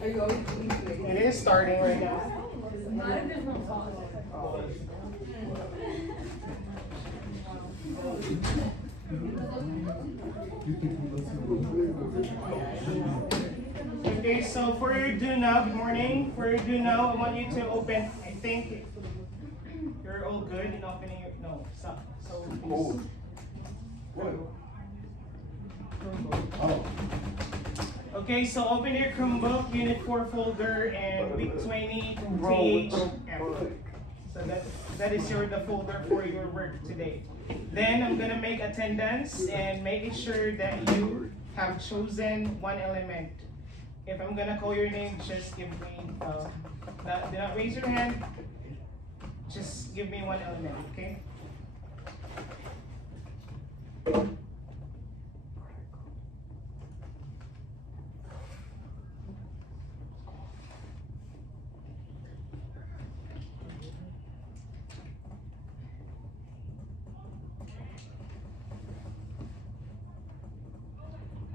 It is starting right now. Okay, so for your do now, good morning. For your do now, I want you to open. I think you're all good in opening your no. So please. Okay, so open your Chromebook, Unit 4 folder, and week 20 THF. So that is the folder for your work today. Then I'm gonna make attendance and making sure that you have chosen one element. If I'm gonna call your name, just give me, do not raise your hand, just give me one element, okay?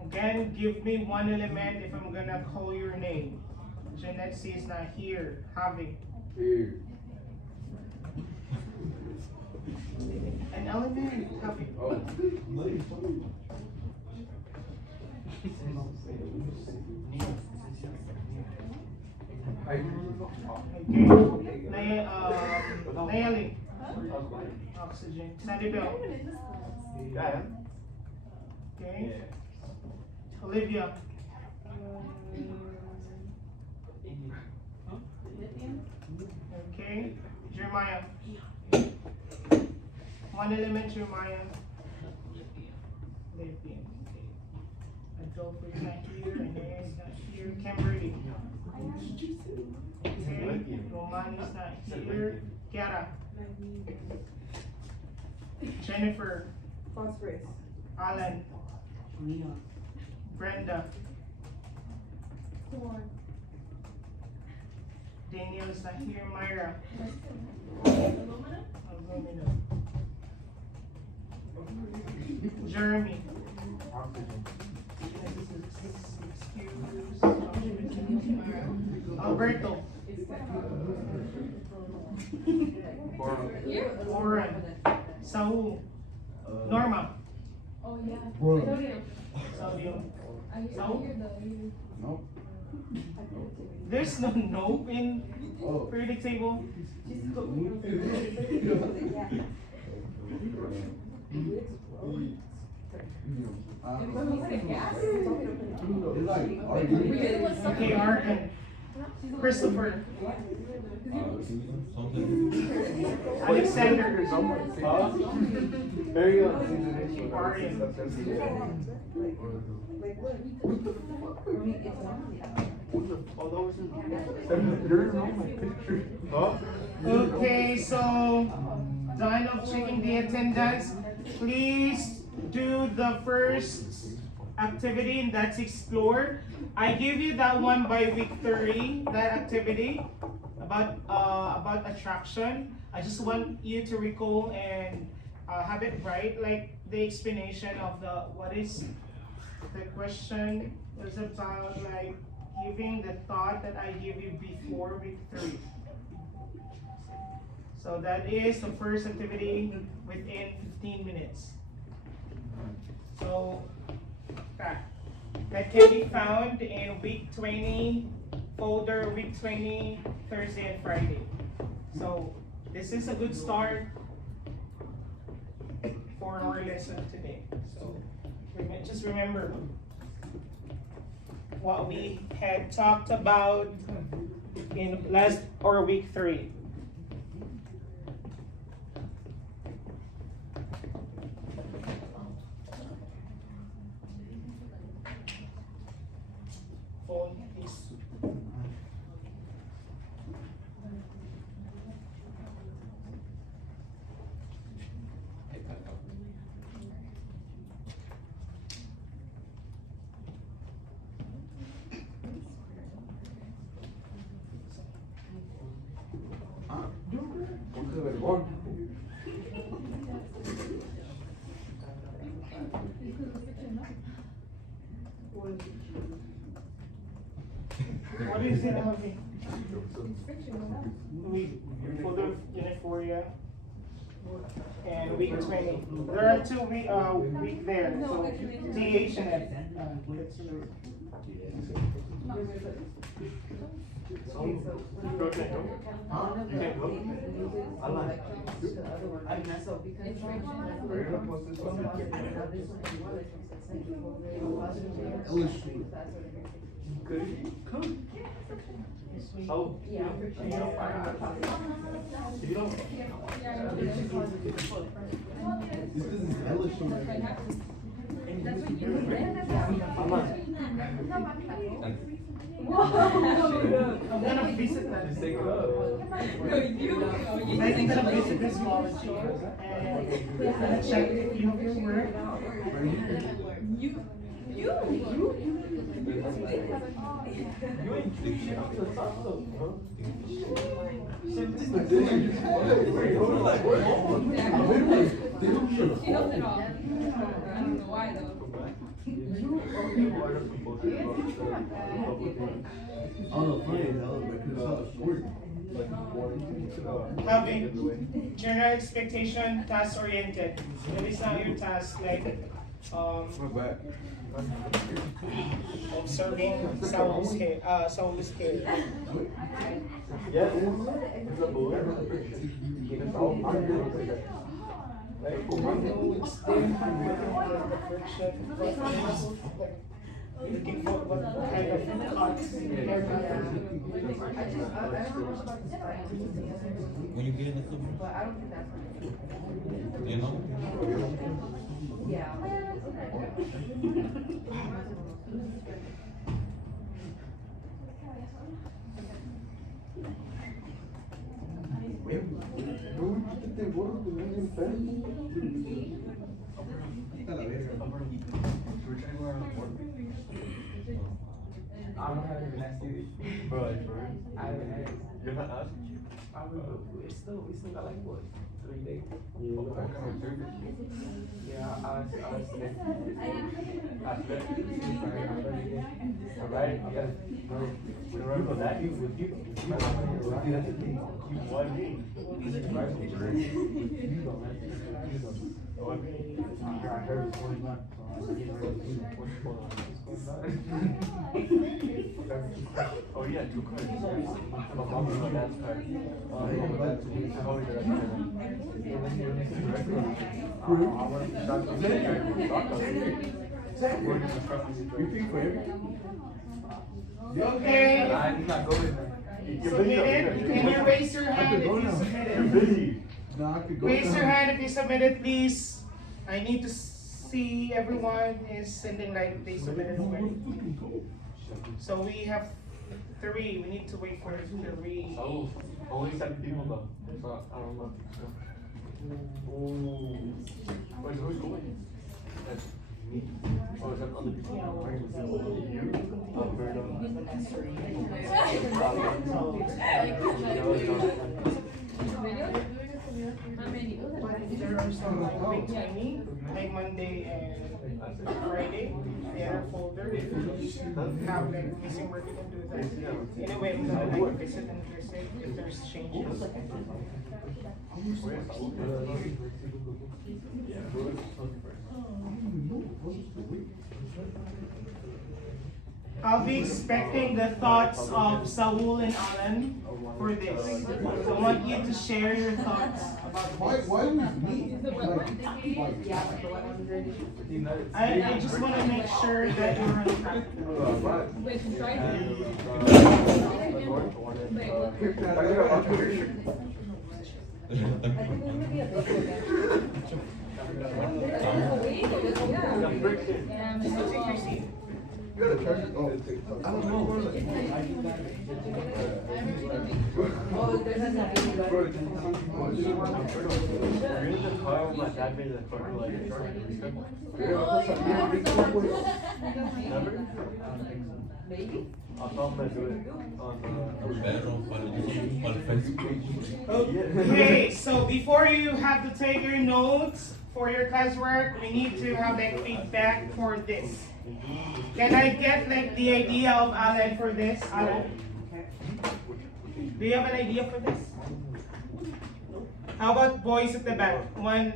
Again, give me one element if I'm gonna call your name. Jeanette C is not here. Javi. Here. An element, Javi. Oh. Okay. Nayeli. Oxygen. Sanibel. Okay. Olivia. Okay. Jeremiah. One element, Jeremiah. Lithium. Okay. Adolfo is not here, and Aaron is not here. Kimberly. Okay. Roman is not here. Kiara. Jennifer. Phosphorus. Alan. Brenda. Daniel is not here. Myra. Aluminum. Jeremy. Alberto. Warren. Saul. Norma. Sodium. No. There's no nope in periodic table. Okay, Arden. Christopher. Alexander. Okay, so done of checking the attendance. Please do the first activity, and that's explore. I give you that one by week 30, that activity about attraction. I just want you to recall and have it right, like the explanation of what is the question was about, like giving the thought that I give you before week 3. So that is the first activity within 15 minutes. So that can be found in week 20 folder, week 20, Thursday and Friday. So this is a good start for our lesson today. So just remember what we had talked about in week 3. Phone, please. What is it, Alvin? For the unit 4, yeah. And week 20. There are 2 week there. So TH and F. Let's do Oh, yeah. I'm gonna visit that. I'm gonna visit this college and I'm gonna check if you have your work. She knows it all. I don't know why though. Having general expectation, task oriented. It is not your task like observing Saul's hair. Saul's hair. Looking for what kind of cuts. When you get in the club, But I don't think that's. you know? Yeah. I don't have any last series. Bro, I haven't had it. You're not us? I will. We still got like what? 3 days? Yeah, I slept. Alright, yes. Remember that? With you. That's the thing. You won me. I heard it's going on. Oh yeah, 2 cards. My mom and my dad's card. I want to start you think for everything? Okay. He's not going. Submitted. Can you raise your hand if you submitted? No, I could go. Raise your hand if you submitted, please. I need to see everyone is sending like they submitted already. So we have 3. We need to wait for 3. Oh, only 7 people though. So I don't know. Oh, wait, who's going? That's me. Oh, is that other people? You? How many? There are some like tiny, like Monday and Friday. The other folder, if you have like missing work, you can do that. Anyway, I'm gonna like visit and Thursday if there's changes. I'll be expecting the thoughts of Saul and Alan for this. So I want you to share your thoughts about this. Why was me? I just want to make sure that you're on track. Wait, try it. Take your seat. You gotta charge it. Oh, I don't know. Really the car when my dad made the car like Never? Maybe. I thought I'm gonna do it on Pero para el Facebook. Okay, so before you have to take your notes for your classwork, we need to have like feedback for this. Can I get like the idea of Alan for this? Alan? Do you have an idea for this? How about boys at the back? One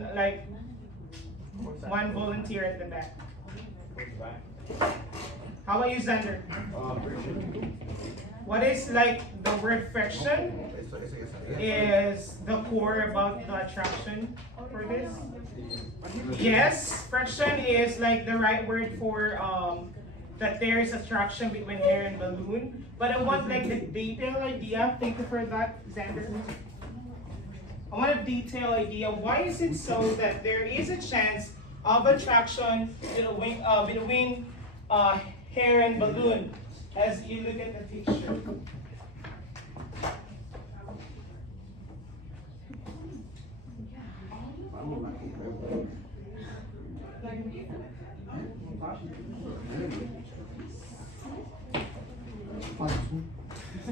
volunteer at the back. How about you, Xander? What is like the word friction is the core about the attraction for this? Yes, friction is like the right word for that there is attraction between air and balloon. But I want like the detailed idea. Thank you for that, Xander. I want a detailed idea. Why is it so that there is a chance of attraction between hair and balloon as you look at the picture?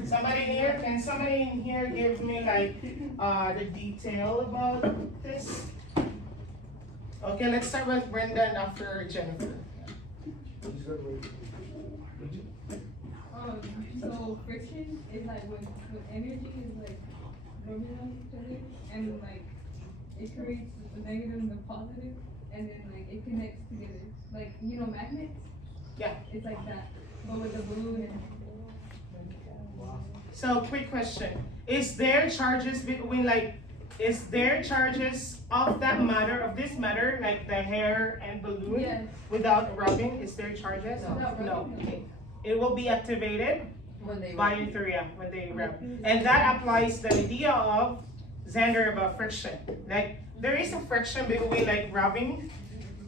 Somebody in here, can somebody in here give me like the detail about this? Okay, let's start with Brenda and after Jennifer. So friction is like when energy is like rubbing on each other and like it creates the negative and the positive and then like it connects together. Like, you know, magnets? Yeah. It's like that. But with the balloon and So quick question. Is there charges between of that matter, of this matter, like the hair and balloon? Yes. Without rubbing, is there charges? Without No. rubbing? Okay. It will be activated When they by euphoria when they rub. And that applies the idea of Xander about friction. Like there is a friction between like rubbing,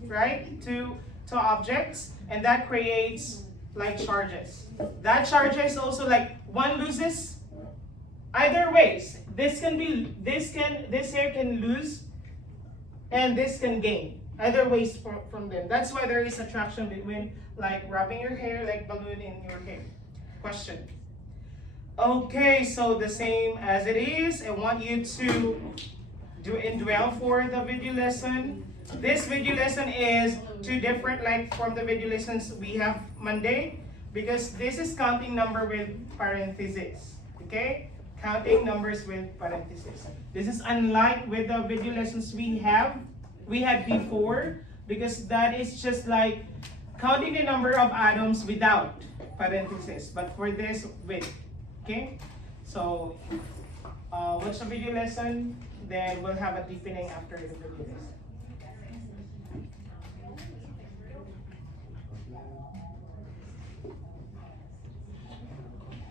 right, to objects, and that creates like charges. That charges also like one loses either ways. This hair can lose and this can gain. Either ways from them. That's why there is attraction between like rubbing your hair like balloon in your hair. Question. Okay, so the same as it is. I want you to do indwell for the video lesson. This video lesson is two different like from the video lessons we have Monday because this is counting number with parentheses. Okay? Counting numbers with parentheses. This is unlike with the video lessons we had before because that is just like counting the number of atoms without parentheses, but for this with. Okay? So watch the video lesson, then we'll have a deepening after the video lesson.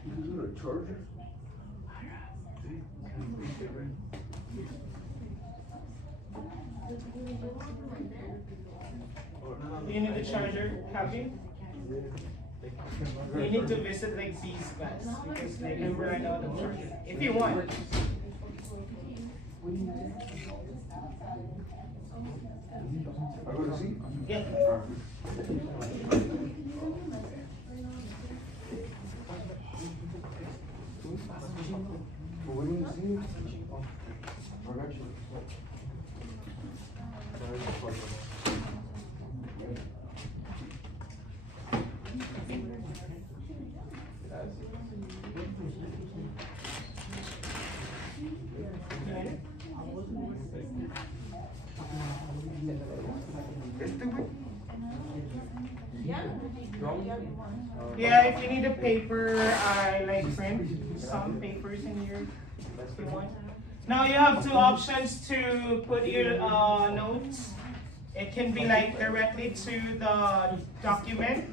You do a charger? You need the charger, have you? You need to visit like these guys because they can run out of charger. If you want. I go to see? Yeah. But when you see? I got you. Yeah, if you need a paper, I like print some papers in here if you want. Now you have two options to put your notes. It can be like directly to the document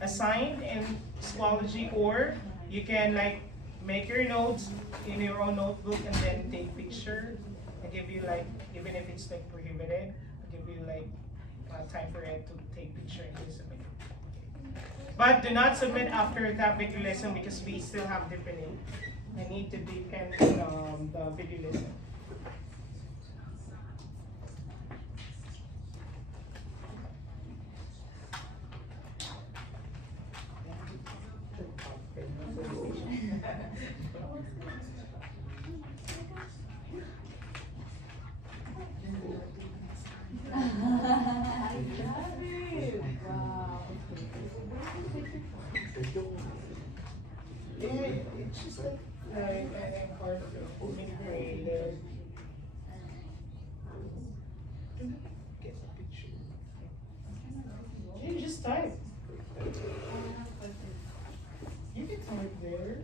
assigned in Schoology, or you can like make your notes in your own notebook and then take picture. I give you like, even if it's like prohibited, I give you like time for it to take picture and submit. But do not submit after that video lesson because we still have deepening. I need to deepen the video lesson. It's just like Like, I am part of the mini creative. Get a picture. You just type. You can type there.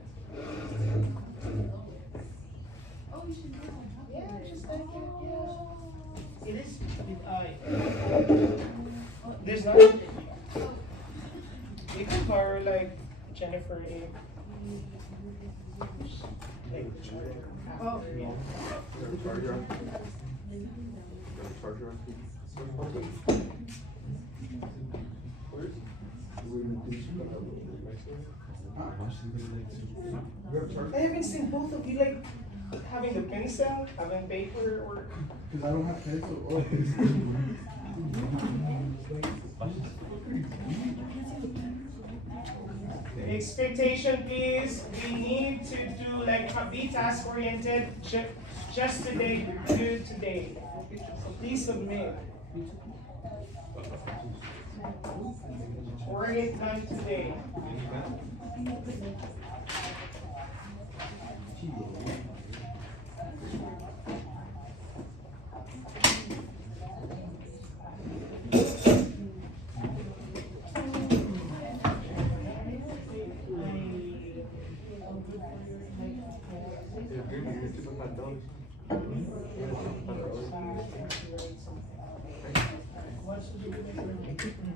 Oh, you should know. Yeah, just type it. Yeah. It is with I. There's not. You can borrow like Jennifer A. Like, oh, yeah. You got a charger on? You got a charger on? Where's? You have a charger? I haven't seen both of you like having the pencil, having paper, or. Cause I don't have pencil. Oh. The expectation is we need to do like be task oriented just today, do today. So please submit. Work it done today.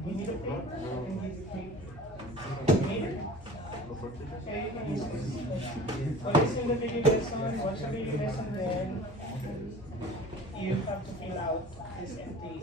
You need a paper? You need a paper. You need it? Okay, you can use this. So listen to the video lesson, watch the video lesson, then you have to fill out this empty.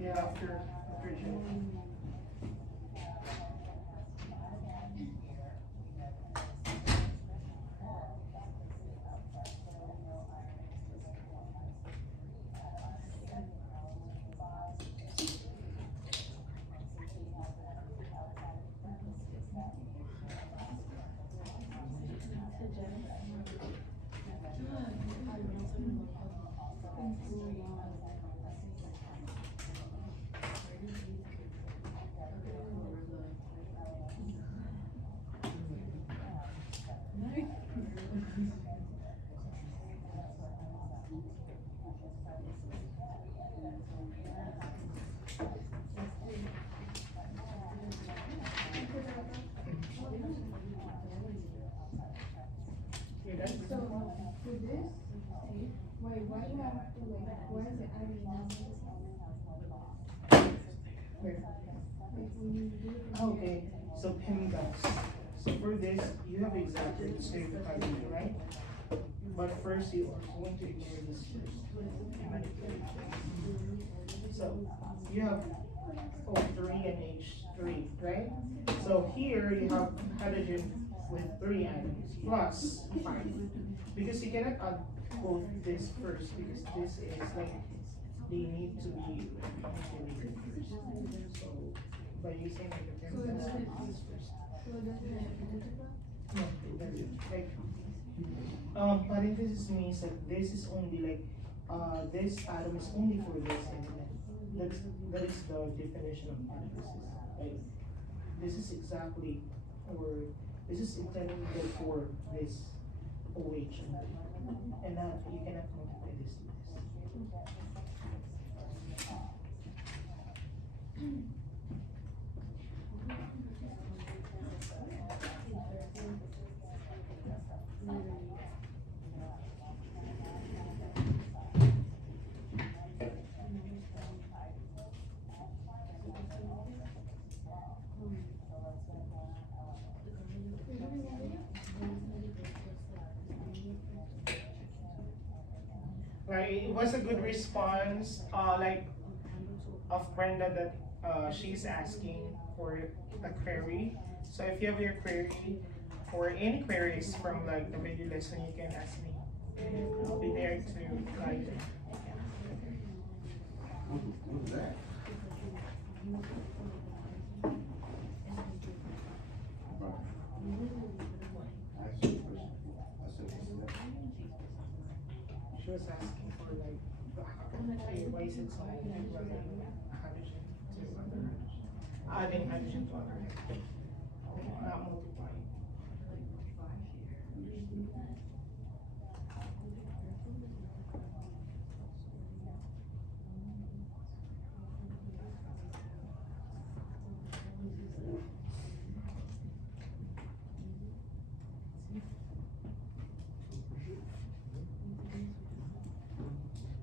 Yeah, after June. You're done? So, for this, wait, why do I have to like, why is it adding now? Where? Like when you do it. Okay, so PIMDAS. So for this, you have exactly the same value, right? But first, you are going to ignore this first. So you have O3 and H3, right? So here you have hydrogen with 3 atoms plus 5. Because you cannot add both this first because this is like they need to be calculated first. So by using like a PIMDAS, this first. So it doesn't have to. No, it doesn't. Like, parenthesis means that this is only like, this atom is only for this element. That is the definition of parenthesis. Like, this is exactly, or this is intended for this OH only. And now you cannot multiply this to this. Right, it was a good response, like of Brenda that she's asking for a query. So if you have your query or any queries from like the video lesson, you can ask me. I'll be there to guide you. Who's that? She was asking for like, why is it so like running hydrogen to other hydrogen? Adding hydrogen to other hydrogen. Not multiplying.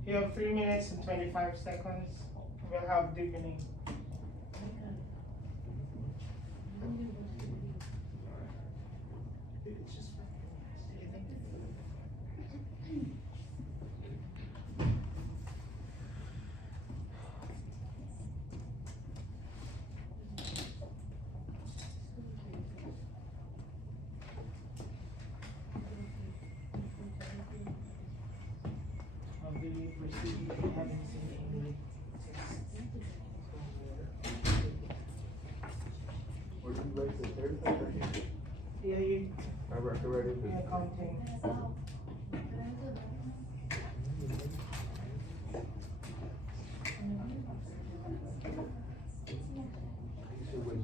You have 3 minutes and 25 seconds. We'll have deepening. It's just the receiving haven't seen any Were you ready to everything right here? yeah, you I record it. yeah, counting. You should wait.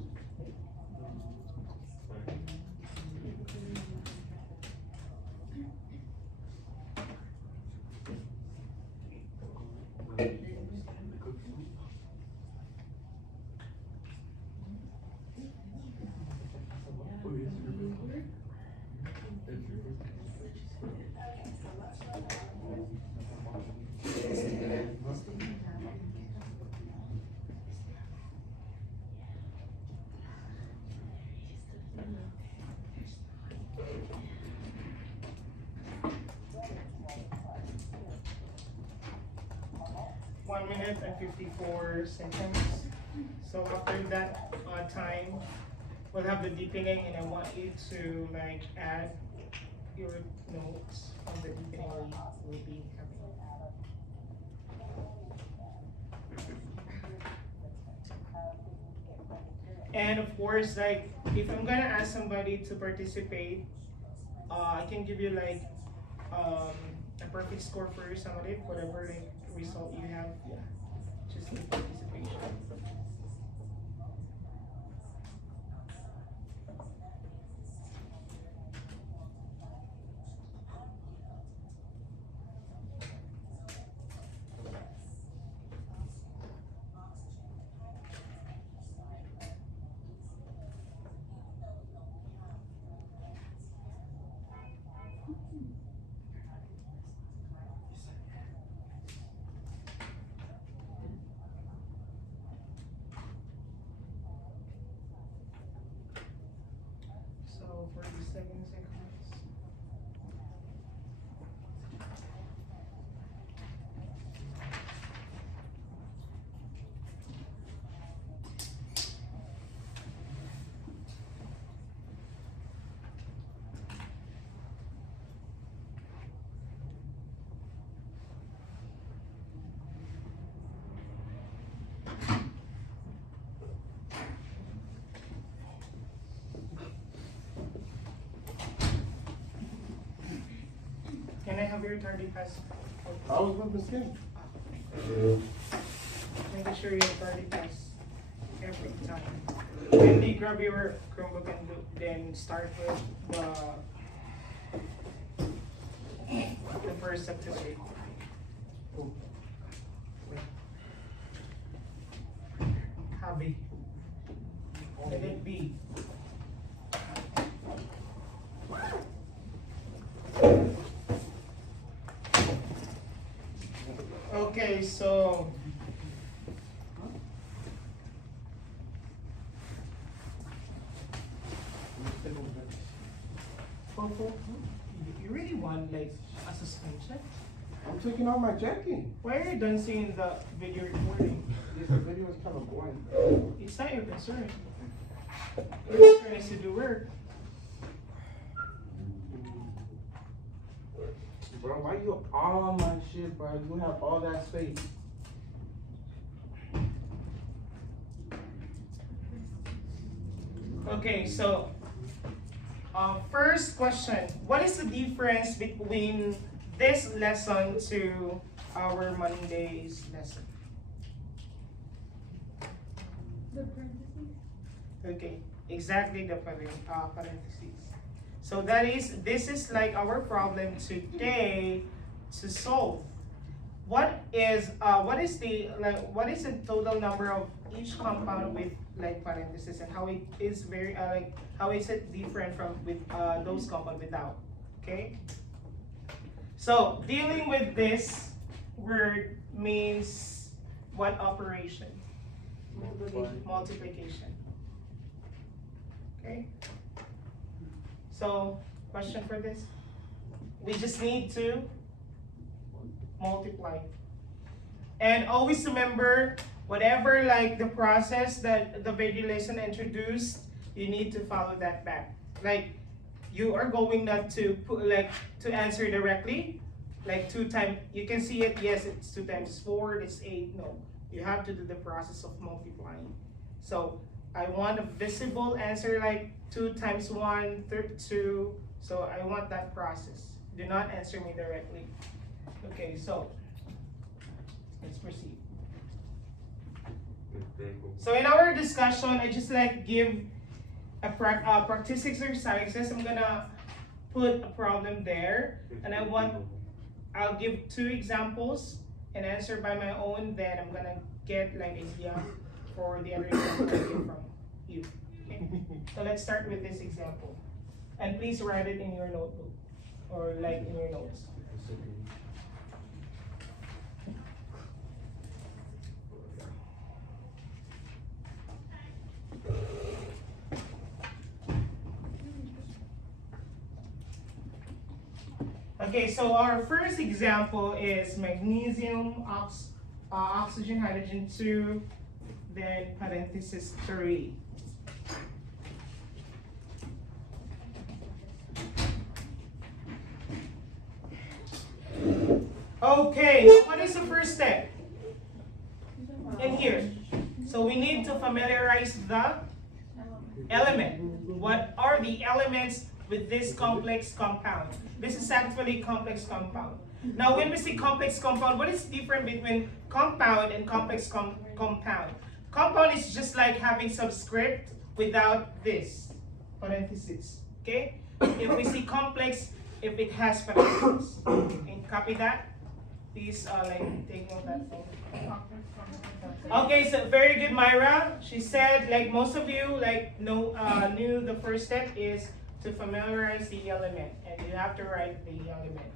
1 minute and 54 seconds. So after that time, we'll have the deepening, and I want you to like add your notes on the deepening we'll be having. And of course, like if I'm gonna ask somebody to participate, I can give you like a perfect score for your summative, whatever like result you have. Yeah, just need participation. So 47 seconds. Can I have your tardy pass? I was with Miss Kim. Make sure your tardy pass every time. Kindly grab your Chromebook and then start with the first activity. Hobby. Let it be. Okay, so you really want like a suspension? I'm taking off my jacket. Why are you done seeing the video recording? This video is kind of boring. It's not your concern. Your concern is to do work. Bro, why you up all my shit, bro? You have all that space. Okay, so first question. What is the difference between this lesson to our Monday's lesson? The parentheses. Okay, exactly the parentheses. So this is like our problem today to solve. What is the total number of each compound with like parentheses, and how it is very how is it different from with those compound without? Okay. So dealing with this word means what operation? Multiplication. Okay. So, question for this? We just need to multiply. And always remember, whatever like the process that the video lesson introduced, you need to follow that back. Like, you are going not to put to answer directly, like 2 times, you can see it, yes, it's 2 times 4, it's 8, no. You have to do the process of multiplying. So, I want a visible answer like 2 times 1, 2. So I want that process. Do not answer me directly. Okay, so let's proceed. So in our discussion, I just like give a practice exercises. I'm gonna put a problem there, and I'll give 2 examples and answer by my own. Then I'm gonna get like idea for the other example I get from you. Okay? So let's start with this example. And please write it in your notebook or like in your notes. Okay, so our first example is magnesium oxygen, hydrogen 2, then parenthesis 3. Okay, now what is the first step in here? So we need to familiarize the element. What are the elements with this complex compound? This is actually complex compound. Now when we say complex compound, what is different between compound and complex compound? Compound is just like having subscript without this parenthesis, okay? If we see complex, if it has parentheses. And copy that. Please like take note that thing. Okay, so very good, Myra. She said like most of you like knew the first step is to familiarize the element, and you have to write the element.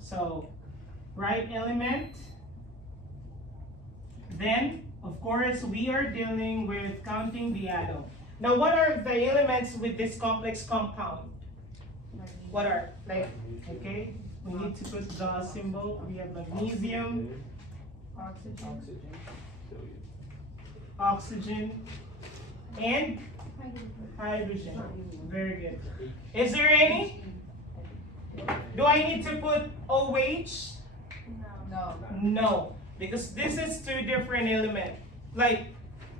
So write element. Then of course we are dealing with counting the atom. Now what are the elements with this complex compound? What are like okay? We need to put the symbol. We have magnesium, oxygen, and hydrogen. Very good. Is there any? Do I need to put OH? No. No, because this is two different elements. Like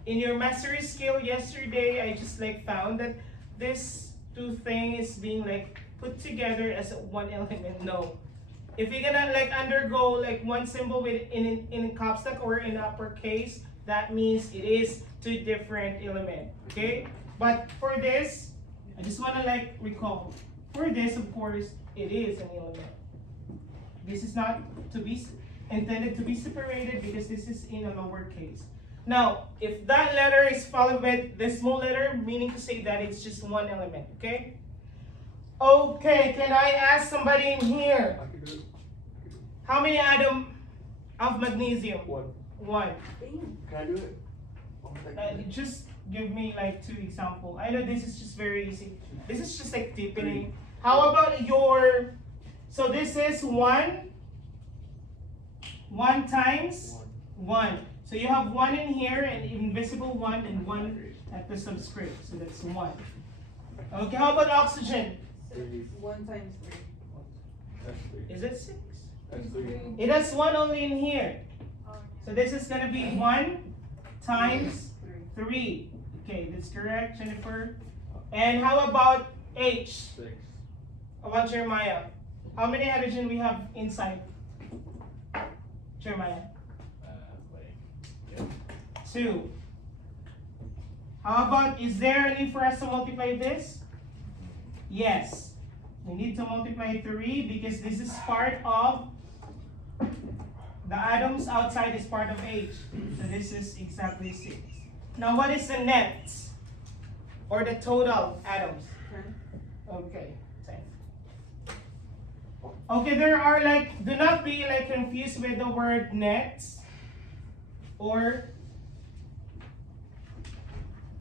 in your mastery skill yesterday, I just like found that this two thing is being like put together as one element. No. If you're gonna like undergo like one symbol with in caps lock or in uppercase, that means it is two different elements. Okay? But for this, I just wanna like recall. For this, of course, it is an element. This is not to be intended to be separated because this is in a lowercase. Now, if that letter is followed with the small letter, meaning to say that it's just one element, okay? Okay, can I ask somebody in here? I can do it. How many atoms of magnesium? One. One. Can I do it? Just give me like two examples. I know this is just very easy. This is just like deepening. How about your, so this is one times one. So you have one in here, and invisible one, and one at the subscript. So that's one. Okay, how about oxygen? 1 times 3. That's three. Is it 6? That's three. It has one only in here. So this is gonna be 1 times 3. Okay, that's correct, Jennifer. And how about H? 6. How about Jeremiah? How many hydrogen we have inside? Jeremiah? 2. How about, is there a need for us to multiply this? Yes. We need to multiply 3 because this is part of, the atoms outside is part of H. So this is exactly 6. Now what is the net? Or the total atoms? 10. Okay, 10. Okay, there are like, do not be like confused with the word net or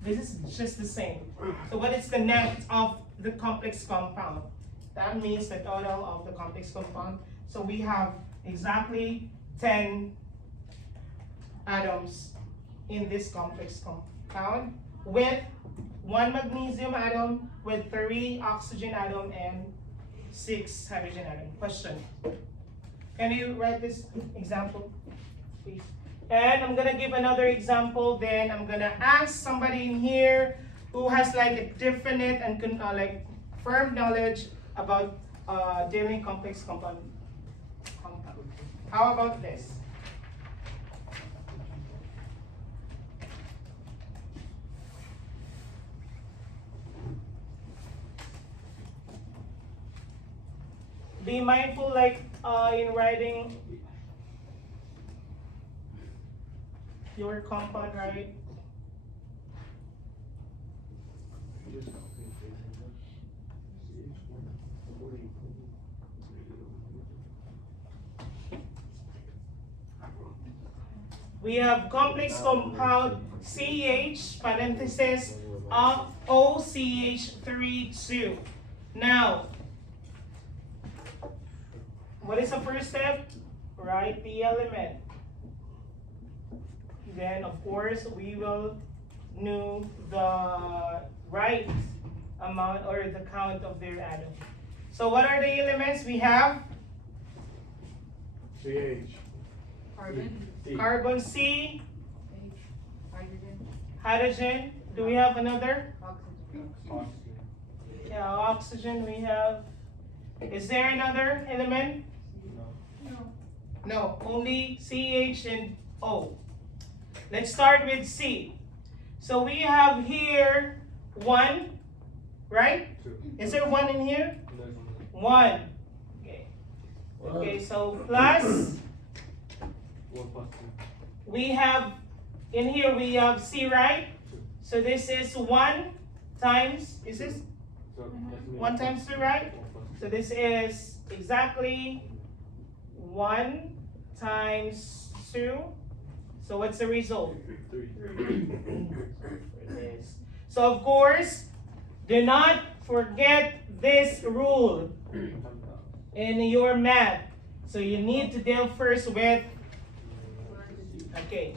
this is just the same. So what is the net of the complex compound? That means the total of the complex compound. So we have exactly 10 atoms in this complex compound with 1 magnesium atom, with 3 oxygen atom, and 6 hydrogen atom. Question. Can you write this example, please? And I'm gonna give another example, then I'm gonna ask somebody in here who has like a definite and like firm knowledge about dealing complex compound. How about this? Be mindful like in writing your compound, right? We have complex compound CH parenthesis of OCH32. Now, what is the first step? Write the element. then of course we will know the right amount or the count of their atom. So what are the elements we have? CH. Carbon, C. Carbon C, hydrogen, hydrogen. Do we have another? oxygen. Yeah, oxygen we have. Is there another element? No. No, only CH and O. Let's start with C. So we have here 1, right? Two. Is there 1 in here? There's 1. Okay. Okay, so plus, 1 plus 2. we have, in here we have C, right? So this is 1 times, is this So that's me. 1 times 2, right? 1 plus So this is exactly 1 times 2. So what's the result? 3. So of course, do not forget this rule in your math. So you need to deal first with, okay.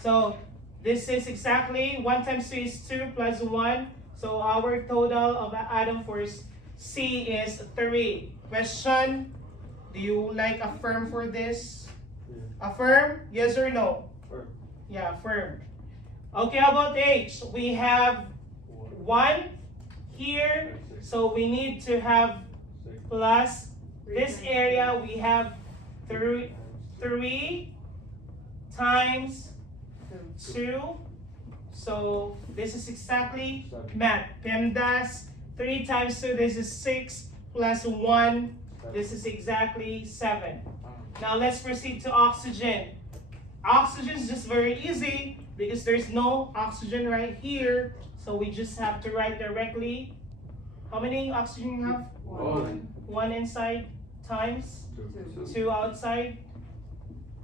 So this is exactly 1 times 2 is 2 plus 1. So our total of the atom for C is 3. Question, do you like affirm for this? Yeah. Affirm, yes or no? Affirm. Yeah, affirm. Okay, how about H? We have 1 here, so we need to have plus this area we have 3 times 2. So this is exactly math. PEMDAS 3 times 2, this is 6 plus 1, this is exactly 7. Now let's proceed to oxygen. Oxygen is just very easy because there's no oxygen right here. So we just have to write directly. How many oxygen you have? 1. 1 inside times 2 outside.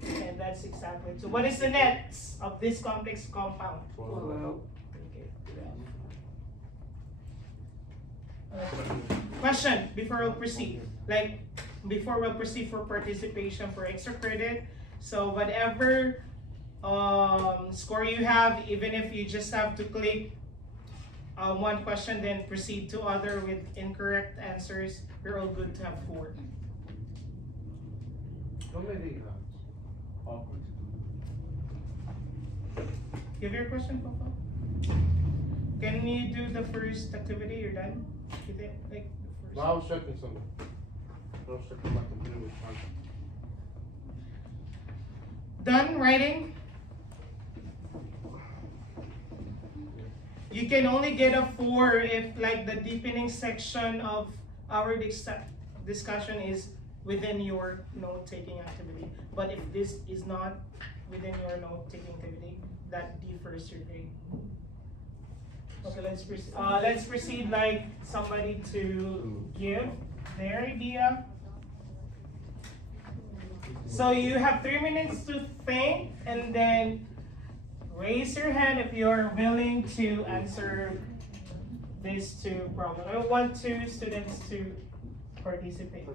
And that's exactly 2. What is the net of this complex compound? 12. Okay. Question before we'll proceed. Before we'll proceed for participation for extra credit. So whatever score you have, even if you just have to click one question, then proceed to other with incorrect answers, you're all good to have 4. Give your question, Papa. Can you do the first activity? You're done? You think, like, the No, first. I was checking something. I was checking my computer was trying. Done writing? You can only get a 4 if like the deepening section of our discussion is within your note-taking activity. But if this is not within your note-taking activity, that defers your grade. Okay, let's proceed like somebody to give their idea. So you have 3 minutes to think and then raise your hand if you're willing to answer these 2 problems. I want 2 students to participate.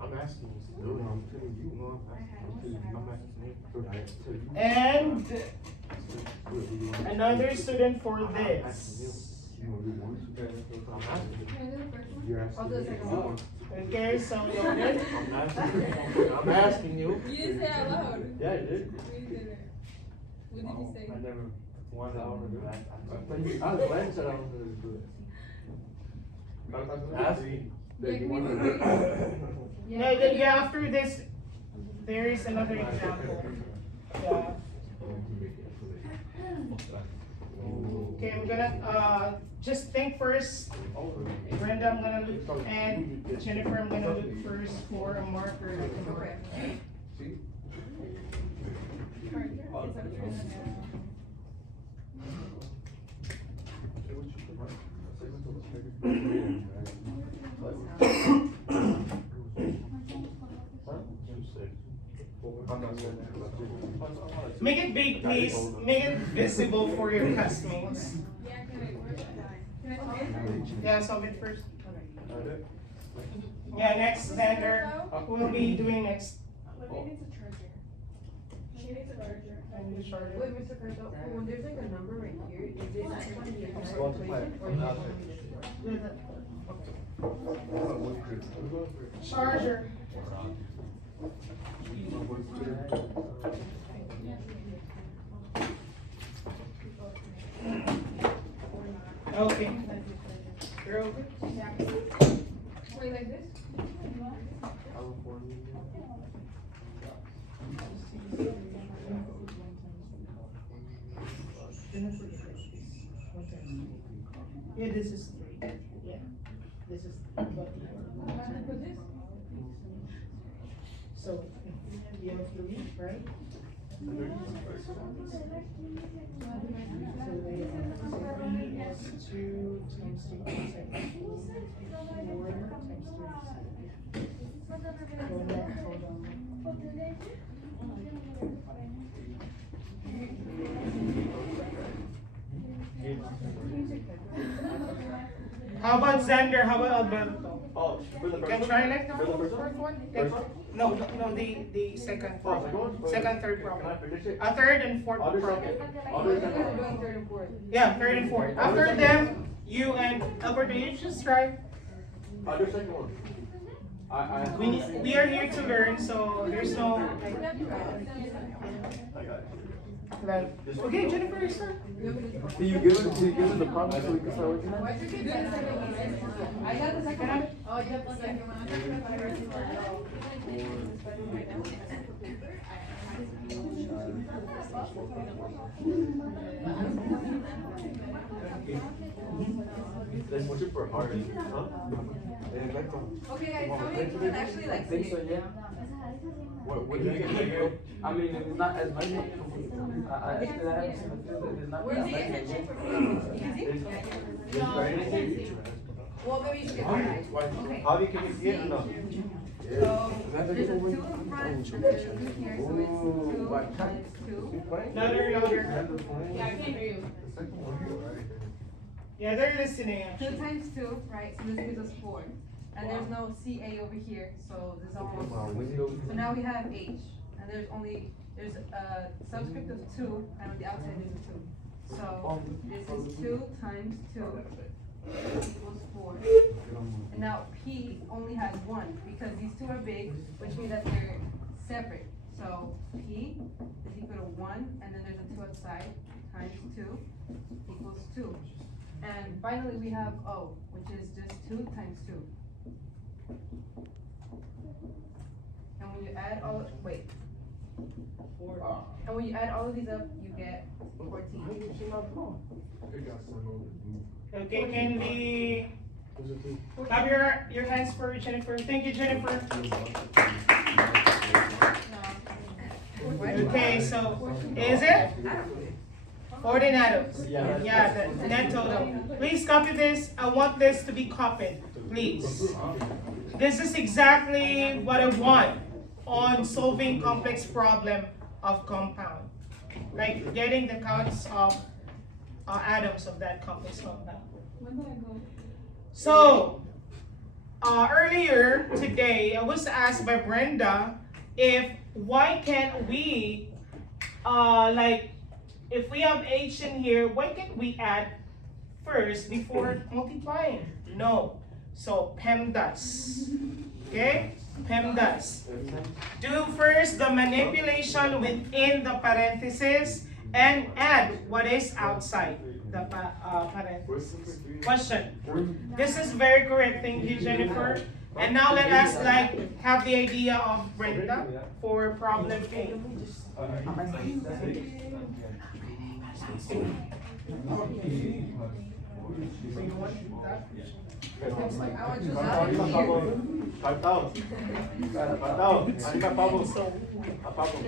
I'm asking you. No, I'm telling you. No, I'm asking you. And another student for this. You're asking I'll do the me. second one. Okay, so noted. I'm asking you. You didn't say out loud. Yeah, you did. What did you say? What did you say? I never wanted to do that. I was glad you said I was gonna do it. I was asking that you wanted to do it. No, yeah, after this, there is another example. Yeah. Okay, I'm gonna just think first. Brenda, I'm gonna look, and Jennifer, I'm gonna look first for a marker. Okay. Make it big, please. Make it visible for your classmates. Yeah, can I work? Can I solve it? Yeah, solve it first. Yeah, next, Xander. We'll be doing next. Olivia needs a charger. She needs a charger. And the shorter. Wait, Mr. Cardo, when there's like a number right here, is this one the entire Multiply. equation or is it only this one? Charger. Okay. You're okay? Wait, like this? Yeah, this is 3. Yeah. This is Put this? so you have 3, right? So they are 3 is 2 times 2 times 7. 4 times 3. Hold on. How about Xander? How about Alberto? Oh, for the You first can one? try next For the first one? one? First one? No, the second Oh, second one? problem. Second, third Can I problem. finish it? A third and fourth I'll do problem. second. I'll do We're second. doing third and fourth. Yeah, third and fourth. After them, you and Alberto, you just try. I'll do second one. We are here to learn, so there's no I got it. like. Okay, Jennifer, you start. Can you give it the problem so we can start working on it? Why'd you give that second one? I got the second one. Oh, you have the second one. Let's push it for hard. Huh? Okay, guys, tell me if you can actually like see it. What do you get? I mean, if it's not as much, I haven't seen the field that it's not Where's that the much. internship for you? It's- Well, maybe you should get mine. Okay. Javi, can you see it or no? So, there's a 2 in front, and there's a 2 here, so it's 2 times 2. Louder, louder. Yeah, I can't hear you. Yeah, they're listening. 2 Actually. times 2, right, so this gives us 4. And there's no CA over here, so there's almost, so now we have H. And there's a subscript of 2, and on the outside there's a 2. So, this is 2 times 2 equals 4. And now P only has 1, because these 2 are big, which means that they're separate. So, P is equal to 1, and then there's a 2 outside, times 2 equals 2. And finally, we have O, which is just 2 times 2. And when you add all, wait. And when you add all of these up, you get 14. Okay, can we have your hands for Jennifer? Thank you, Jennifer. Okay, so is it? Ordinados. Yeah, the net total. Please copy this. I want this to be copied, please. This is exactly what I want on solving complex problem of compound. Like getting the counts of atoms of that complex compound. When did I go? So, earlier today, I was asked by Brenda why can't we, if we have H in here, why can't we add first before multiplying? No. So, PEMDAS. Okay? PEMDAS. Do first the manipulation within the parentheses and add what is outside the parentheses. Question. This is very correct. Thank you, Jennifer. And now let us have the idea of Brenda for problem A. Faltado. Anima Pablo. A Pablo.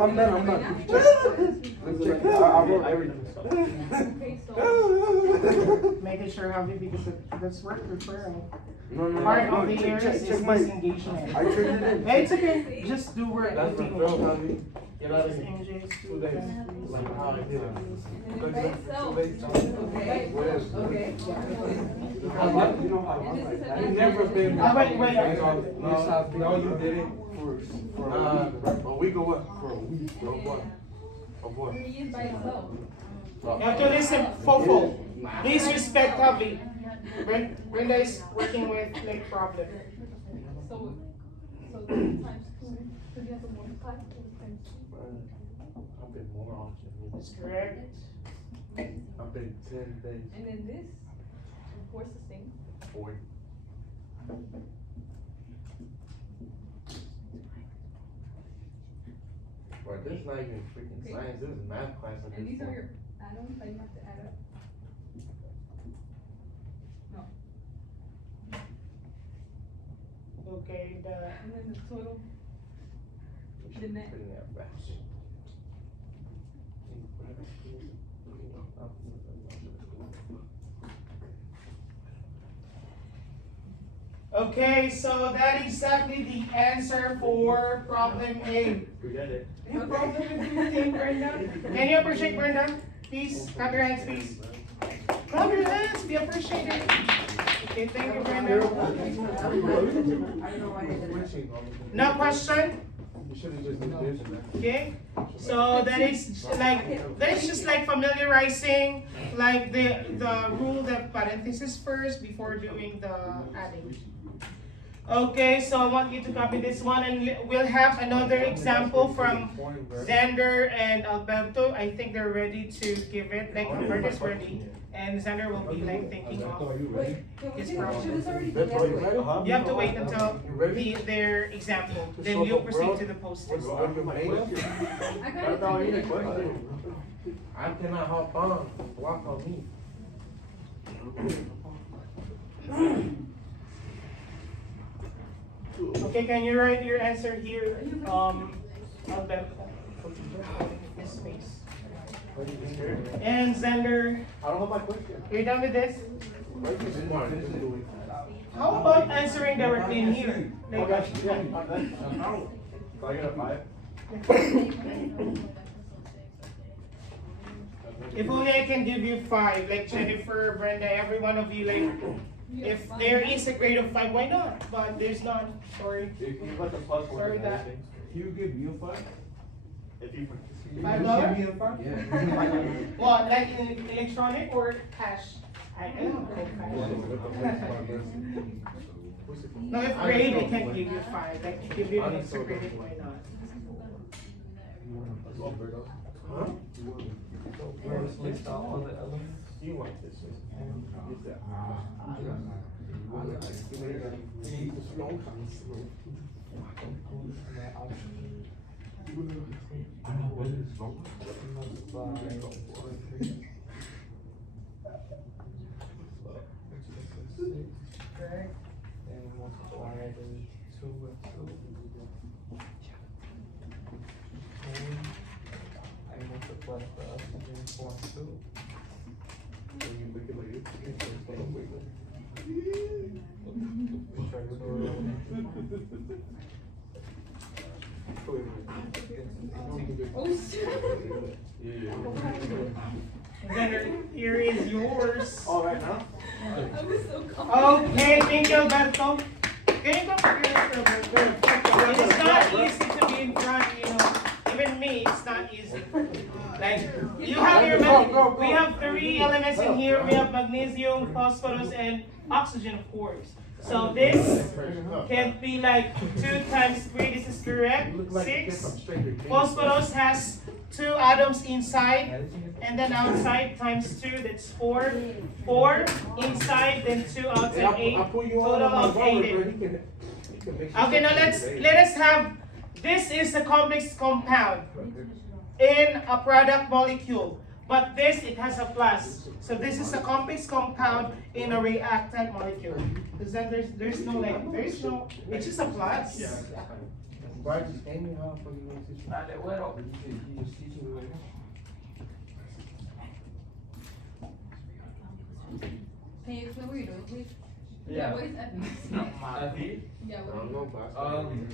I'm done. I wrote everything. Okay, so. making sure how because that's work referral. No, Part no, of the areas check is my, disengagement. I turned it in. Hey, it's okay, just do work. That's for Phil, Javi. You know, Just like, NJ's 2 days, like how I did it. And then by itself. 2 days. Okay. What is? Okay. You know how I'm like that. You never been. Wait. No, you did it for a week or what? For a week of what? Of what? 3 years by itself. You have to listen, Fofo. Please respect Happy. Brenda is working with like problem. So times 2, because you have to multiply times 2. I've been more often. That's correct. I've been 10 days. And then this, of course, the same. 40. Bro, this is not even freaking Okay. science, this is math class at And this these are point. your atoms that you have to add up. Okay, And then the total. We should the be net. putting that back. okay, so that exactly the answer for problem A. We got it. Any problem with anything, Brenda? Can you appreciate Brenda? Please, clap your hands, please. Clap your hands, be appreciated. Okay, thank you, Brenda. No question? You should have just did this. Okay, so that's just like familiarizing like the rule of parenthesis first before doing the adding. Okay, so I want you to copy this one and we'll have another example from Xander and Alberto. I think they're ready to give it, like Alberto's ready. And Xander will be like thinking of his problem. You have to wait until their example, then you proceed to the post-it. I got it. I cannot hop on, walk on me. Okay, can you write your answer here, Alberto? This space. And Xander, I don't have my question. you're done with this? Smart, just do it. How about answering directly in here? Like, Do I get a 5? if only I can give you 5, like Jennifer, Brenda, every one of you, like, if there is a grade of 5, why not? But there's not, sorry. If you like a plus one. Sorry that. You give me a 5? If you. $5? me a 5? Yeah. What, like in electronic or cash? I don't know cash. No, if grade, I can give you 5, like, give you an extra grade, why not? Huh? List out all the elements. You want this? Use that. Then multiply the 2 with 2. And I multiply the oxygen 4 and 2. Oh, shit. Xander, here is yours. All right now? I was so confident. Okay, thank you, Alberto. Can you go for your Alberto? It's not easy to be in front, you know. Even me, it's not easy. Like, you have your, we have 3 elements in here. We have magnesium, phosphorus, and oxygen, of course. So this can be like 2 times 3, this is correct, 6. Phosphorus has 2 atoms inside, and then outside times 2, that's 4. 4 inside, then 2 outside, 8. Total of 8. Okay, now let us have, this is a complex compound in a product molecule. But this, it has a plus. So this is a complex compound in a reactant molecule. Because then there's no, it's just a plus. Bart just gave me how for you want to teach me. You just teach me right now. Can you explain what you're doing, please? Yeah, what is FE? FE? Yeah, I what don't is know, but I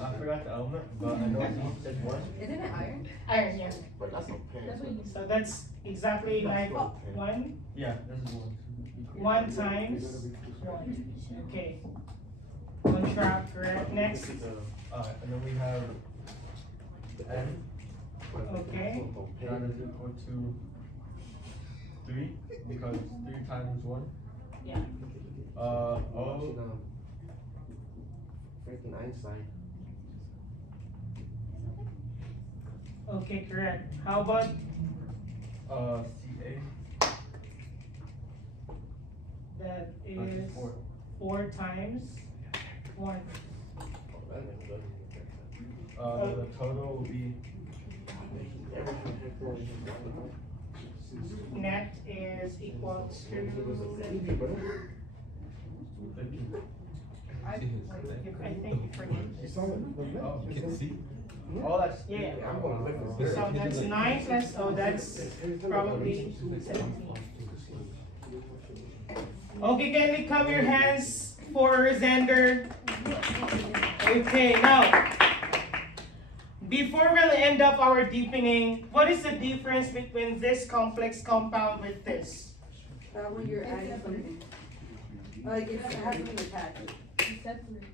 I forgot the element, but I know he said one. Isn't it iron? Iron, yeah. But that's a pen. That's what you need. So that's exactly like one Yeah, this is one. times one. Okay. On track, correct? Next. And then we have N. Okay. That is equal to 3, because 3 times 1. Yeah. O, Freaking Einstein. Okay, correct. How about CA. that That's is 4. 4 times 1. The total will be Net is equal to, 15. I think you forget. Oh, You can see. oh, that's Yeah. I'm gonna live with So that's 9 plus, oh, that's probably 17. Okay, can you come your hands for Xander? Okay, now, before we end up our deepening, what is the difference between this complex compound with this? That one you're adding something. Like it has something attached. It's separate.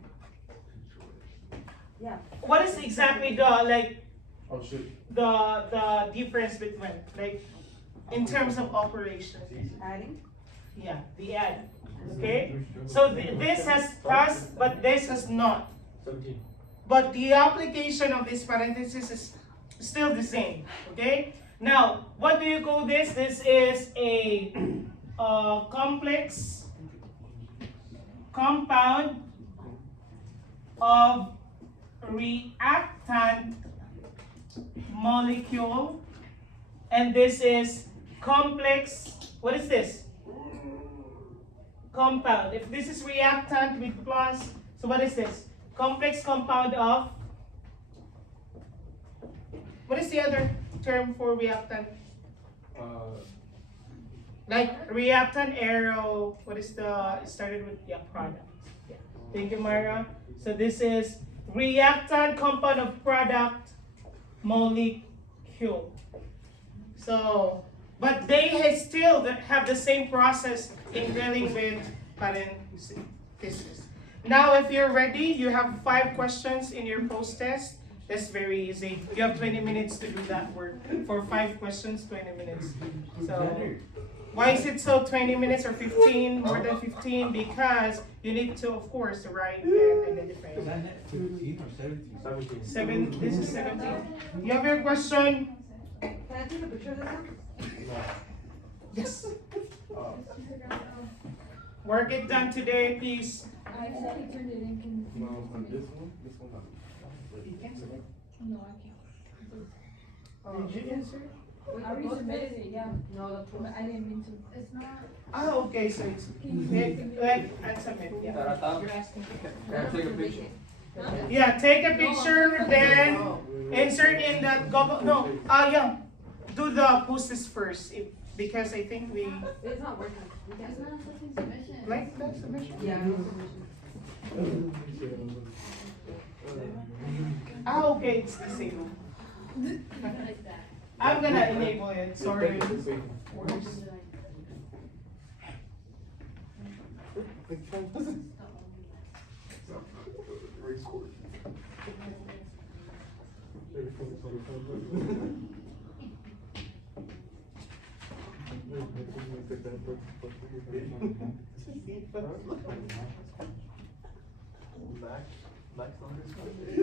Yeah. What is exactly the, like, Oh shit. the difference between, like, in terms of operation? Adding? Yeah, the add, okay? So this has plus, but this has not. 17. But the application of this parenthesis is still the same, okay? Now, what do you call this? This is a complex compound of reactant molecule, and this is complex, what is this? Compound. If this is reactant with plus, so what is this? Complex compound of, what is the other term for reactant? Like reactant arrow, what is the, it started with, yeah, product. Yeah. Thank you, Myra. So this is reactant compound of product molecule. So, but they still have the same process in dealing with parenthesis. Now, if you're ready, you have 5 questions in your post-test. That's very easy. You have 20 minutes to do that work. For 5 questions, 20 minutes. So, why is it so 20 minutes or 15, more than 15? Because you need to, of course, write and identify. Is that net 15 or 17? This is 17. You have your question? Can I take a picture of this one? Yes. Work it done today, please. I said he turned it in. No, on this one, not. No, I can't. Did you answer? I already submitted it, yeah. No, the But I didn't mean to. It's not. Oh, okay, so it's, and submit, yeah. You're asking. Can I take a picture? Yeah, take a picture, then insert in that Google, no, yeah. Do the post-this first, because I think we, It's not working. We can't. like that submission? Yeah, no submission. Ah, okay, it's the same. I'm gonna enable it, sorry. Worse.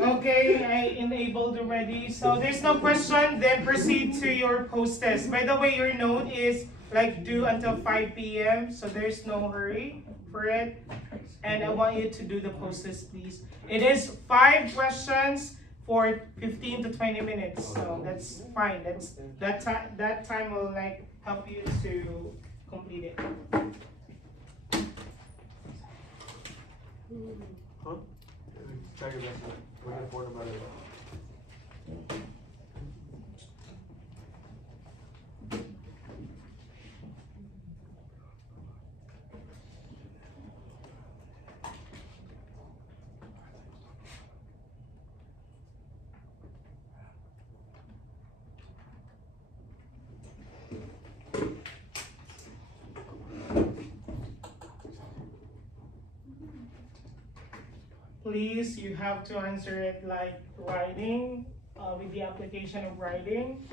Okay, I enabled already. So there's no question, then proceed to your post-test. By the way, your note is like due until 5 p.m. So there's no hurry for it. And I want you to do the post-test, please. It is 5 questions for 15 to 20 minutes. So that's fine. That time will like help you to complete it. Huh? Check your best. We're gonna afford about it. please, you have to answer it like writing, with the application of writing,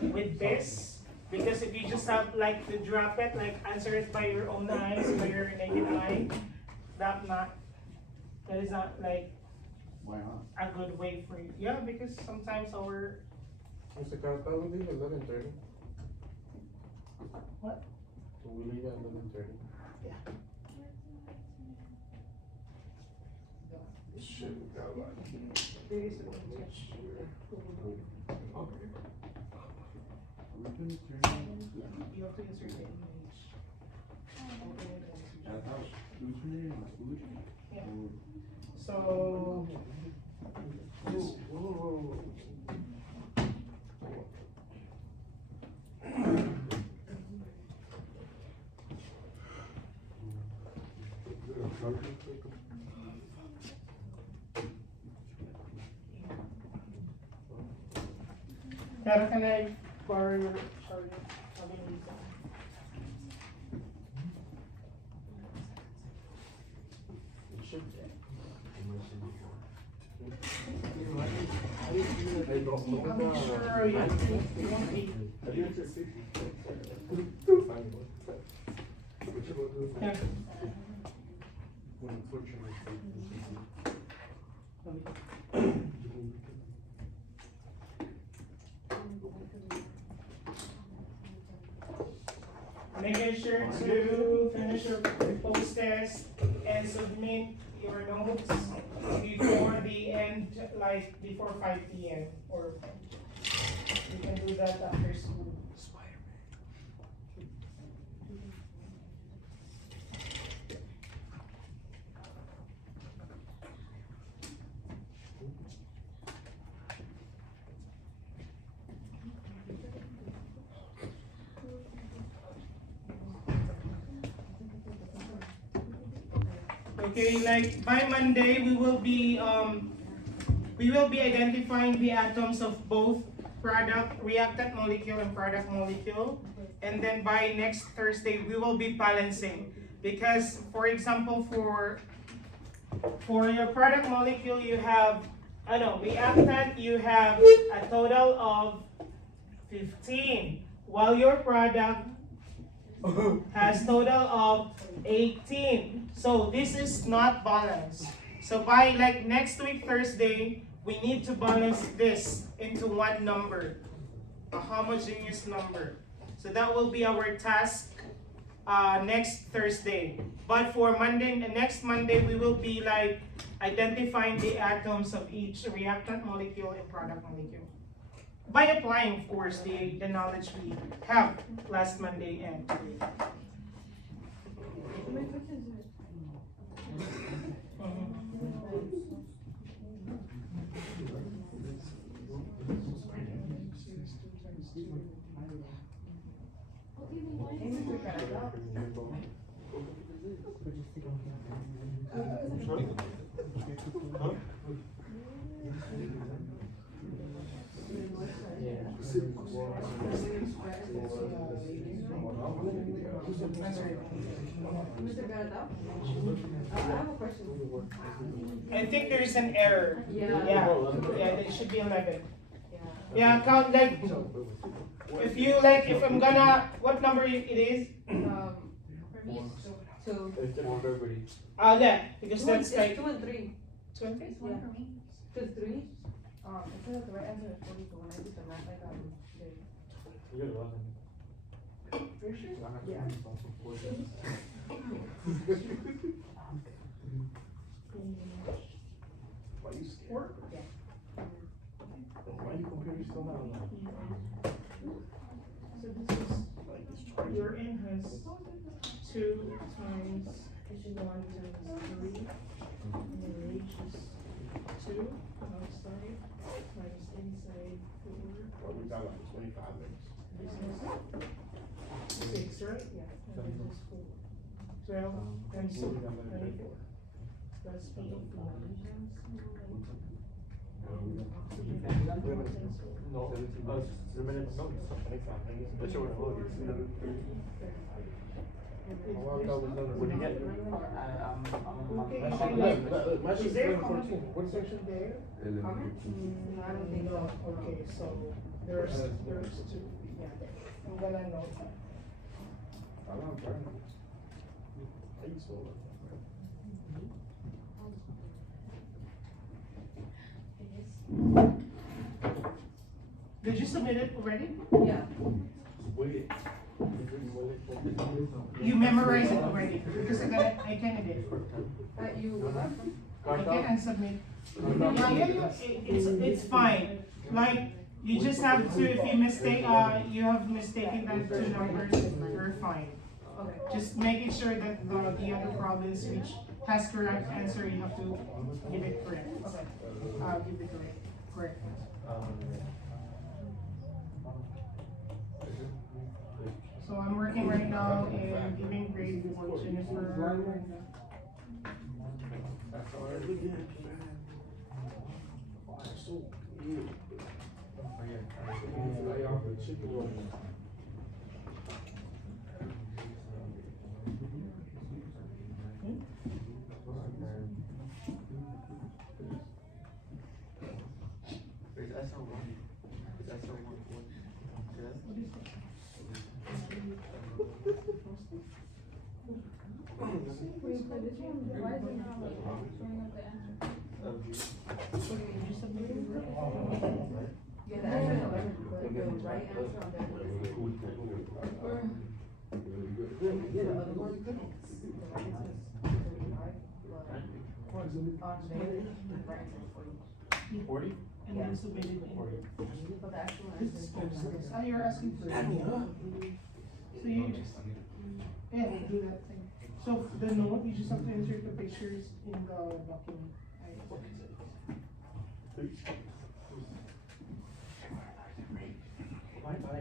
with this. Because if you just have like to drop it, like answer it by your own eyes, by your naked eye, that is not like Why not? a good way for you. Yeah, because sometimes our Mr. Carter, we leave at 11:30. What? We leave at 11:30. Yeah. Shit, we got like. You have to insert the image. Yeah. So Tara, can I borrow your charger? I'm sure you won't be. Yeah. Making sure to finish your post test and submit your notes before the end, like before 5 p.m. or you can do that after school. Okay, like by Monday we will be identifying the atoms of both product reactant molecule and product molecule, and then by next Thursday we will be balancing, because for example for your product molecule you have reactant, you have a total of 15, while your product has total of 18. So this is not balanced. So by like next week Thursday, we need to balance this into one number, a homogeneous number. So that will be our task next Thursday. But for next Monday, we will be like identifying the atoms of each reactant molecule and product molecule, by applying, of course, the knowledge we have last Monday and today. Mr. Garadao? I have a question. I think there is an error. Yeah, it should be 11. Yeah. Yeah, count like, if you like, if I'm gonna, what number it is? For me, it's two. Yeah, because that's It's like 2 and 3. 20? It's one for me. 2 and 3? It said that the right answer is 42. When I did the math, I got it. For sure? Yeah. Why you scared? Why you compare yourself now? So this is, your n has 2 times 1 times 3, and the range is 2 outside times inside 4. Well, we got like 25 minutes. This is 6, right? Yeah. And this is 4. 12 times 2, 24. Plus 8. No, 3 minutes. No, 25 minutes. That's your What do you get? Okay. Is there a comment? What section? There? Comments? I don't think so. Okay, so there's two, yeah, I'm gonna note that. Did you submit it already? Yeah. You memorized it already, because I candidate. You would like? I can and submit. Yeah, it's fine. Like, you just have to, if you mistake, you have mistaken that two numbers, you're fine. Okay. Just making sure that the other province which has correct answer, you have to give it correct. Okay. Give the correct answer. So I'm working right now in giving grade for Jennifer. Wait, for this one, why is it not showing up the answer? Yeah, the answer is 11, but the right answer on there. Yeah, the other one. The right answer is 35, but on there, the right answer is 40. 40? And then submit it in. But the actual This answer is is posted. You're asking for it. So you just, yeah, do that thing. So the note, you just have to insert the pictures in the document.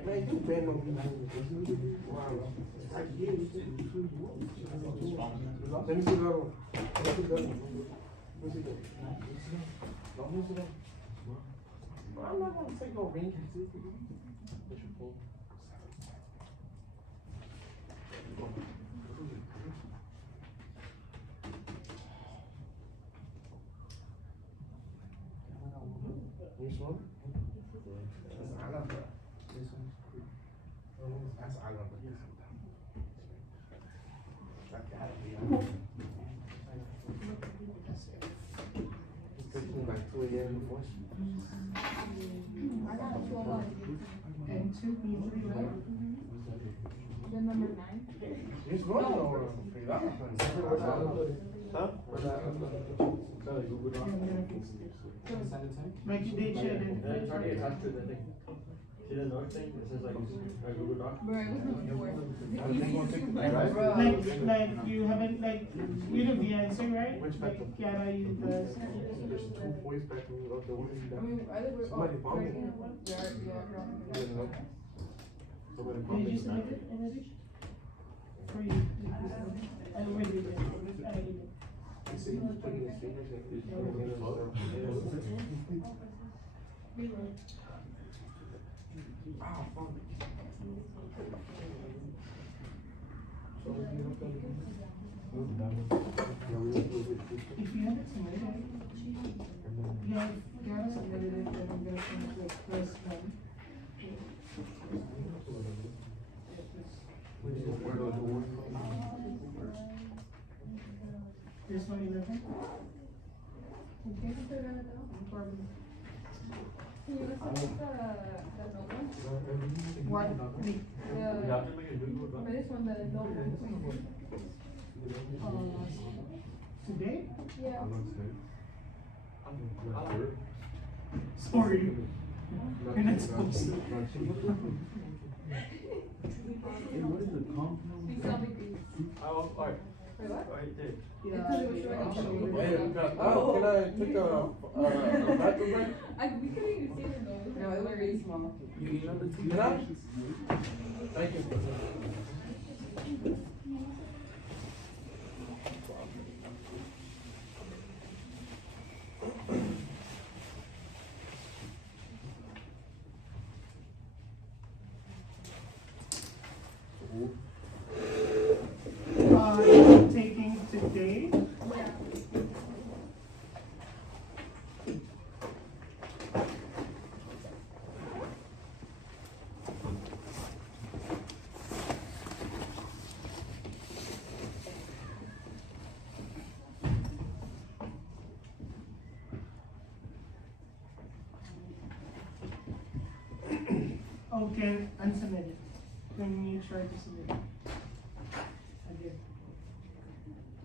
Man, you been on me. Wow. I get it. Let me see the other one. Let me see the other one. Let me see that. Don't lose it up. Bro, I'm not gonna take no ring. Which one? That's Alabama. This one's quick. That's Alabama. That gotta be Alabama. It's taking like 2 a.m. before. I got 2 And two, usually, right? The number 9. It's running over. Huh? Like you did your identification. Try to get attached to the thing. See the note thing? It says like a Google Doc. Bro, it was number 4. Like you haven't, like, you know the answer, right? Which Like, spectrum? Kiara, you does. There's 2 voice spectrum of the one you I mean, either we're Somebody all found it. Somebody Did you submit it already? For you? I already did. I already did. You see, he's putting his fingers in his If you haven't submitted it, yeah, Kiara submitted it, then I'm gonna finish like press 1. This one, 11. Okay. Can you listen to the note one? What? Wait, You have to make a Google Doc. For this one, the note one. today? Yeah. Sorry. You're not supposed to. Please tell me these. Oh, alright. Wait, what? Right there. Yeah. Because it was showing up on the Wait, window. oh, can I take a bathroom break? We couldn't even see the nose. No, it was really small. Can I? Thank you. Okay, unsubmit it. Can you try to submit it? Again.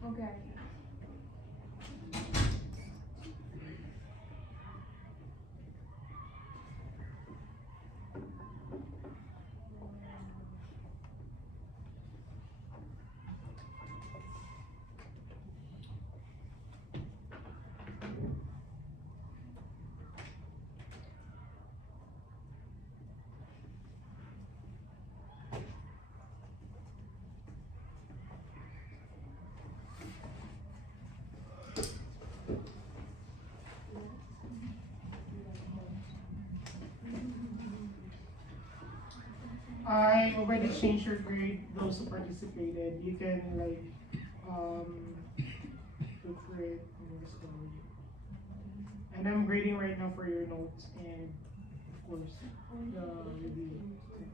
Okay. I already changed your grade, those who participated. You can like, look for it in your story. And I'm grading right now for your notes and of course, the review text.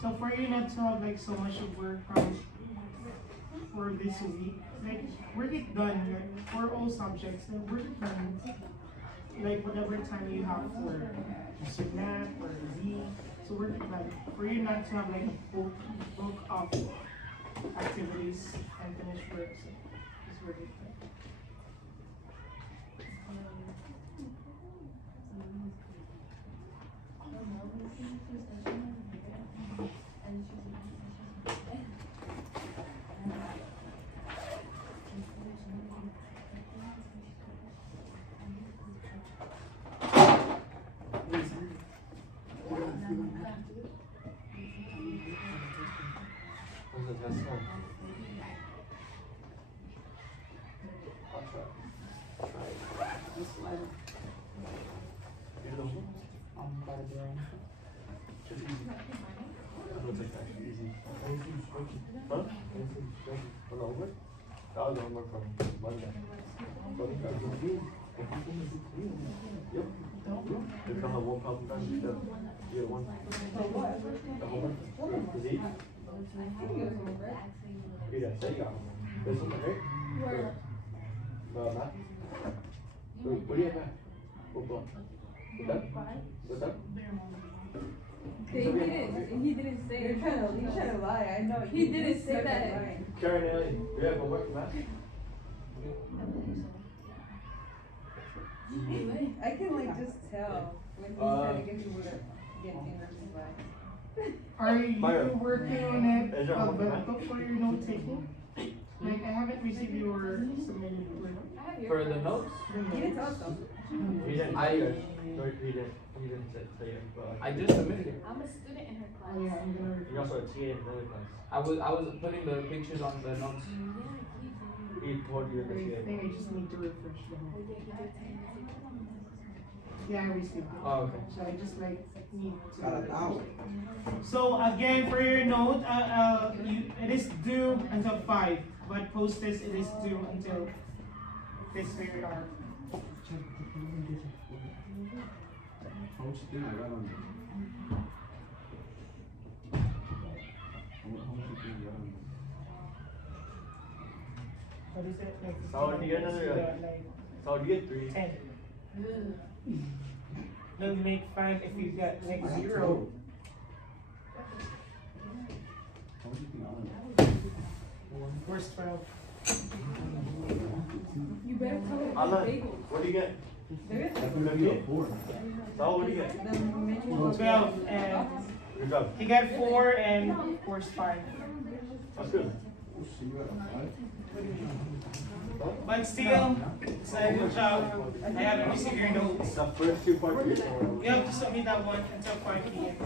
So for you not to have like so much of work for this week, like work it done like, for all subjects, and work it done like whatever time you have for math or Z. So work it done for you not to have like a book of activities and finish work. So just work it done. What's the test on? I'll try. You know what? It's easy. Looks like actually easy. Huh? On the homework? That was the homework from Monday. Yep. They come have one problem done, you get one. The homework? The Z? Yeah, say you got one. There's something, right? Where? Math? What do you have math? What block? With that? With that? He didn't say it. You're trying to lie, I know. He didn't say that. Karen, Ellie, do you have homework for math? I can like just tell when he's trying to get people to get in or by. Are you Myra. working on it? Is there a homework? But for your note taking? Like I haven't received your submitted work. For the notes, He didn't tell us though. He didn't. I- He didn't say it. But I just submitted it. I'm a student in her class. Oh yeah, I'm gonna. you also had TA in another class. I was putting the pictures on the notes. He told you that I the think I just need to refresh them. Yeah, I received it. Oh, okay. So I just like need to. Got it out. So again, for your note, it is due until 5, but post this, it is due until this very hour. How much you think I got on there? How much you think I got on there? What is it? Like, So you get another, like so you get 3. 10. Don't make fun if you got like 0. How much you think I got on there? Where's 12? You better tell him Allah, the bagel. what do you get? There is I think I got 4. So what do you get? the mention of 12 and Good job. He got 4 and of course 5. That's good. But still, it's a good job. I haven't received your notes. The first 2 parts. You have to submit that one until 5 p.m.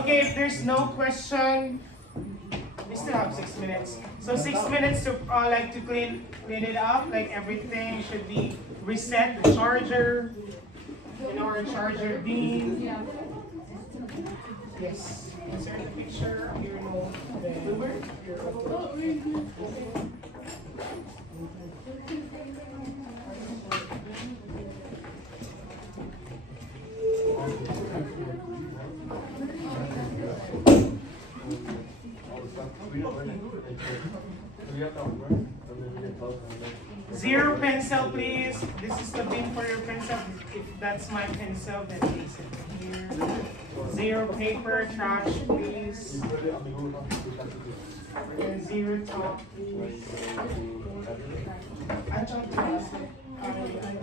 Okay, if there's no question, we still have 6 minutes. So 6 minutes to like to clean it up. Like everything should be reset. The charger, our charger beam. Yes. Insert the picture of your note. Zero pencil, please. This is the bin for your pencil. If that's my pencil, then place it here. Zero paper, trash, please. And zero top, please. I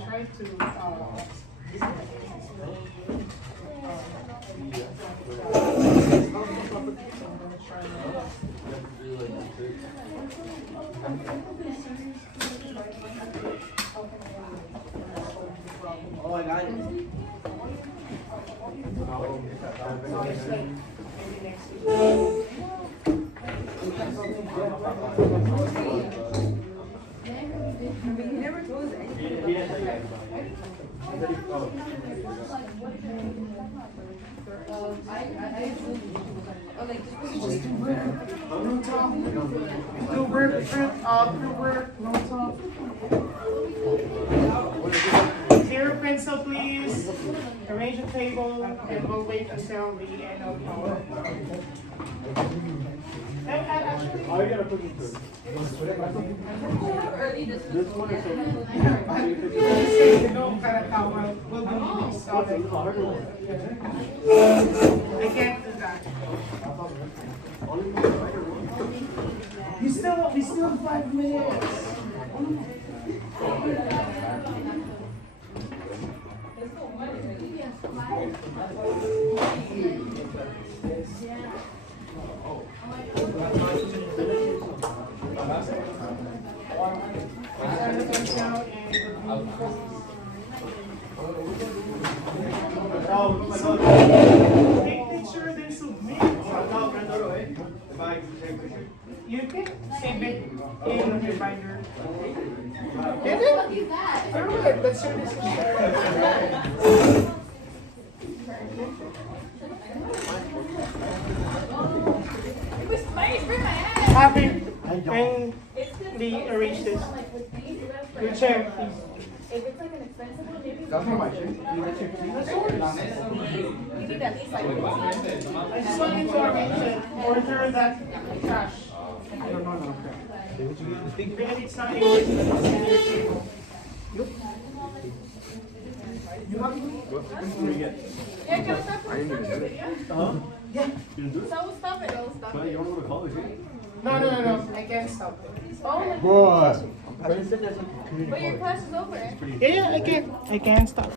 tried to. Oh, I got it. He never told us anything. Do work, no top. Zero pencil, please. Arrange the table, and we'll wait until the end of our. Actually, Oh, you gotta put it through. This one is we'll do this. I can't do that. We still have 5 minutes. Take picture, then submit. You can save it in your binder. Get it? Alright, let's share this. Happy and rearrange this. Your chair, please. If it's like an expensive one, maybe. That's not my shirt. You need at least like. I just want you to arrange it. Order that trash. No. Because it's not yours, it's in your table. Yeah, can I stop for a video? Yeah. So stop it, I'll stop But it. you don't know the college, No. I can't stop it. Oh, Boy. but your class is over. Yeah, I can stop.